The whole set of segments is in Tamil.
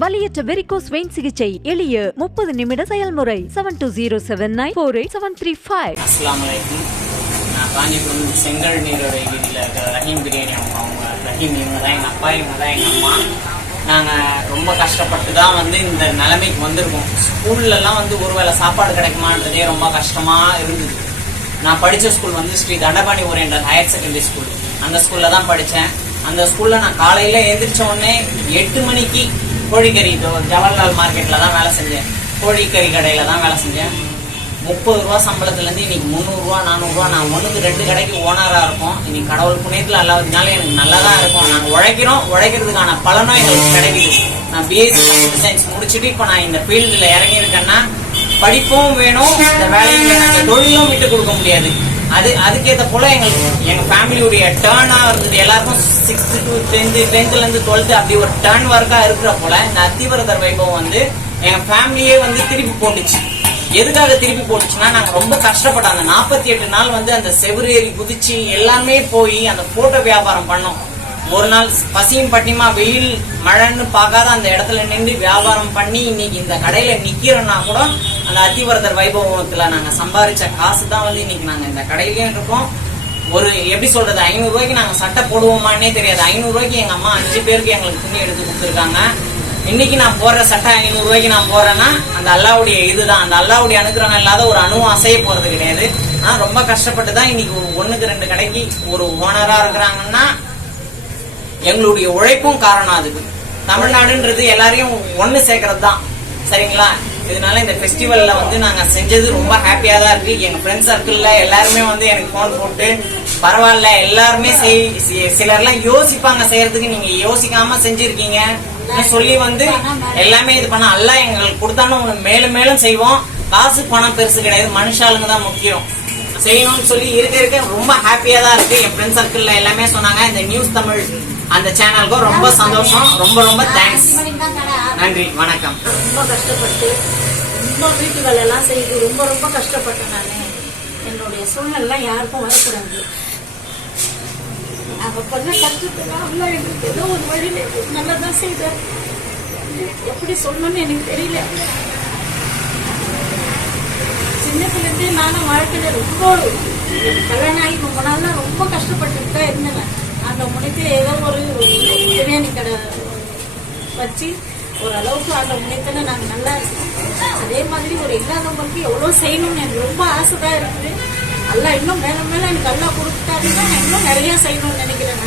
வலியற்ற வெரிகோஸ் வெயின் சிகிச்சை எளிய 30 நிமிட செயல்முறை 7207948735. அஸ்ஸலாமு அலைக்கும். நான் காஞ்சிபுரம் செங்கல் நீரோடை வீட்டில் இருக்கிற ரஹீம் பிரியாணி அவங்க ரஹீம் இவங்க தான் எங்கள் அப்பா, இவங்க தான் எங்கள் அம்மா. நாங்கள் ரொம்ப கஷ்டப்பட்டு தான் இந்த நிலைமைக்கு வந்திருக்கோம். ஸ்கூல்லலாம் ஒரு வேளை சாப்பாடு கிடைக்குமான்றதே ரொம்ப கஷ்டமாக இருந்தது. நான் படித்த school Shri Dandapani oriental higher secondary school. அந்த ஸ்கூலில் தான் படித்தேன். அந்த ஸ்கூலில் நான் காலையில் எழுந்திரிச்ச உடனே 8 மணிக்கு கோழிக்கறி ஜவஹர்லால் மார்க்கெட்டில் தான் வேலை செஞ்சேன். கோழிக்கறி கடையில் தான் வேலை செஞ்சேன். 30 ரூபா சம்பளத்துலேருந்து இன்னைக்கு 300 ரூபா 400 ரூபா. நான் 1-2 கடைக்கு ஓனராக இருக்கோம். இன்னைக்கு கடவுள் புண்ணியத்தில் அல்லாததுனால எனக்கு நல்லா தான் இருக்கும். நாங்கள் உழைக்கிறதுக்கான பலனும் எங்களுக்கு கிடைக்குது. நான் பிஎஸ்சி கம்ப்யூட்டர் சயின்ஸ் முடிச்சுட்டு இப்போ நான் இந்த ஃபீல்டில் இறங்கியிருக்கேன்னா படிப்பும் வேணும், இந்த வேலையும் வேணும், இந்த தொழிலும் விட்டு கொடுக்க முடியாது. அதுக்கேற்ற போல எங்க ஃபேமிலியுடைய டேர்னா இருந்தது. எல்லாருக்கும் 6th to 10th 12th அப்படி ஒரு டேர்ன் ஒர்க்கா இருக்கிற போல இந்த அத்திவரதர் வைபவம் எங்க ஃபேமிலியே திருப்பி போட்டுச்சு. எதுக்காக திருப்பி போட்டுச்சுன்னா, நாங்க ரொம்ப கஷ்டப்பட்டோம். அந்த 48 நாள் அந்த செவரேறி குதிச்சு எல்லாமே போய் அந்த போட்டோ வியாபாரம் பண்ணோம். ஒரு நாள் பசியும் பட்டியமா வெயில் மழைன்னு பார்க்காத அந்த இடத்துல நின்று வியாபாரம் பண்ணி இன்னைக்கு இந்த கடையில நிக்கிறோம்னா கூட அந்த அத்திவரதர் வைபவத்துல நாங்க சம்பாதிச்ச காசு தான் இன்னைக்கு நாங்க இந்த கடையிலயும் இருக்கோம். ஒரு எப்படி சொல்றது, 500 ரூபாய்க்கு நாங்க சட்டை போடுவோமானே தெரியாது. 500 ரூபாய்க்கு எங்க அம்மா 5 பேருக்கு எங்களுக்கு துணி எடுத்து கொடுத்துருக்காங்க. இன்னைக்கு நான் போடுற சட்டை 500 ரூபாய்க்கு நான் போறேன்னா அந்த அல்லாவுடைய இதுதான். அந்த அல்லாவுடைய அனுகிரகம் இல்லாத ஒரு அணுவும் அசைய போறது கிடையாது. ஆனா ரொம்ப கஷ்டப்பட்டு தான் இன்னைக்கு 1-2 கடைக்கு ஒரு ஓனரா இருக்கிறாங்கன்னா எங்களுடைய உழைப்பும் காரணம். அதுக்கு தமிழ்நாடுன்றது எல்லாரையும் ஒண்ணு சேர்க்கறது தான், சரிங்களா? இதனால இந்த ஃபெஸ்டிவல்ல நாங்க செஞ்சது ரொம்ப ஹாப்பியா தான் இருக்கு. எங்க ஃப்ரெண்ட்ஸ் சர்க்கிள்ல எல்லாருமே எனக்கு போன் போட்டு பரவாயில்ல எல்லாருமே சிலர்லாம் யோசிப்பாங்க செய்யறதுக்கு, நீங்க யோசிக்காம செஞ்சிருக்கீங்க சொல்லி எல்லாமே இது பண்ண அல்ல எங்களுக்கு கொடுத்தாலும் மேலும் மேலும் செய்வோம். காசு பணம் பெருசு கிடையாது, மனுஷாளுங்க தான் முக்கியம். செய்யணும்னு சொல்லி இருக்க ரொம்ப ஹாப்பியா தான் இருக்கு. என் ஃப்ரெண்ட் சர்க்கிள்ல எல்லாமே சொன்னாங்க இந்த நியூஸ் தமிழ் அந்த சேனலுக்கும் ரொம்ப சந்தோஷம். ரொம்ப ரொம்ப தேங்க்ஸ். நன்றி, வணக்கம். ரொம்ப கஷ்டப்பட்டு ரொம்ப வீட்டு வேலையெல்லாம் செய்து ரொம்ப ரொம்ப கஷ்டப்பட்டேன். நான் என்னுடைய சூழ்நிலை யாருக்கும் வரக்கூடாது. அவ பண்ண கஷ்டத்துல எங்களுக்கு ஏதோ ஒரு வழியில நல்லதான் செய்தார். எப்படி சொல்லணும்னு எனக்கு தெரியல. சின்னத்துலேருந்தே நானும் வாழ்க்கையில ரொம்ப கல்யாணம் ஆகி ரொம்ப நாள்லாம் ரொம்ப கஷ்டப்பட்டுட்டு தான் இருந்தேன். அந்த முனைத்துல ஏதோ ஒரு பிரியாணி கடை வச்சு ஓரளவுக்கு அந்த முனைத்துல நாங்கள் நல்லா இருக்கோம். அதே மாதிரி ஒரு இல்லாதவங்களுக்கு எவ்வளோ செய்யணும்னு எனக்கு ரொம்ப ஆசைதான் இருக்குது. எல்லாம் இன்னும் மேல மேல எனக்கு எல்லாம் கொடுத்தாருன்னா நான் இன்னும் நிறைய செய்யணும்னு நினைக்கிறேன்.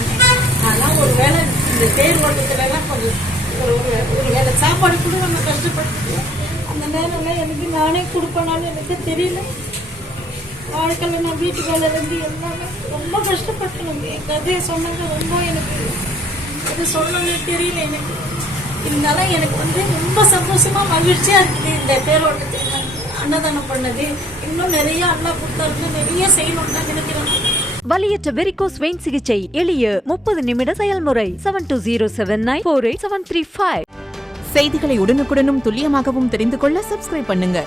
அதெல்லாம் ஒரு வேலை இந்த தேர் ஓட்டத்துலலாம் கொஞ்சம் ஒரு வேலை சாப்பாடு கூட நம்ம கஷ்டப்பட்டு அந்த நேரம்லாம் எனக்கு நானே கொடுப்பனாலும் எனக்கு தெரியல. வாழ்க்கையில் நான் வீட்டு வேலை இருந்து எல்லாமே ரொம்ப கஷ்டப்பட்டேன். என் கதையை சொன்னாங்க. ரொம்ப எனக்கு அது சொல்லணும்னு தெரியல எனக்கு. இருந்தாலும் எனக்கு ரொம்ப சந்தோஷமா மகிழ்ச்சியா இருக்குது. இந்த தேரோட்டத்தில் அன்னதானம் பண்ணது இன்னும் நிறைய அல்லா கொடுத்தாருன்னு நிறைய செய்யணும்னு தான் நினைக்கிறேன். வலியற்ற வெரிகோஸ் வெயின் சிகிச்சை எளிய 30 நிமிட செயல்முறை 7207948735. செய்திகளை உடனுக்குடனும் துல்லியமாகவும் தெரிந்து கொள்ள சப்ஸ்கிரைப் பண்ணுங்க.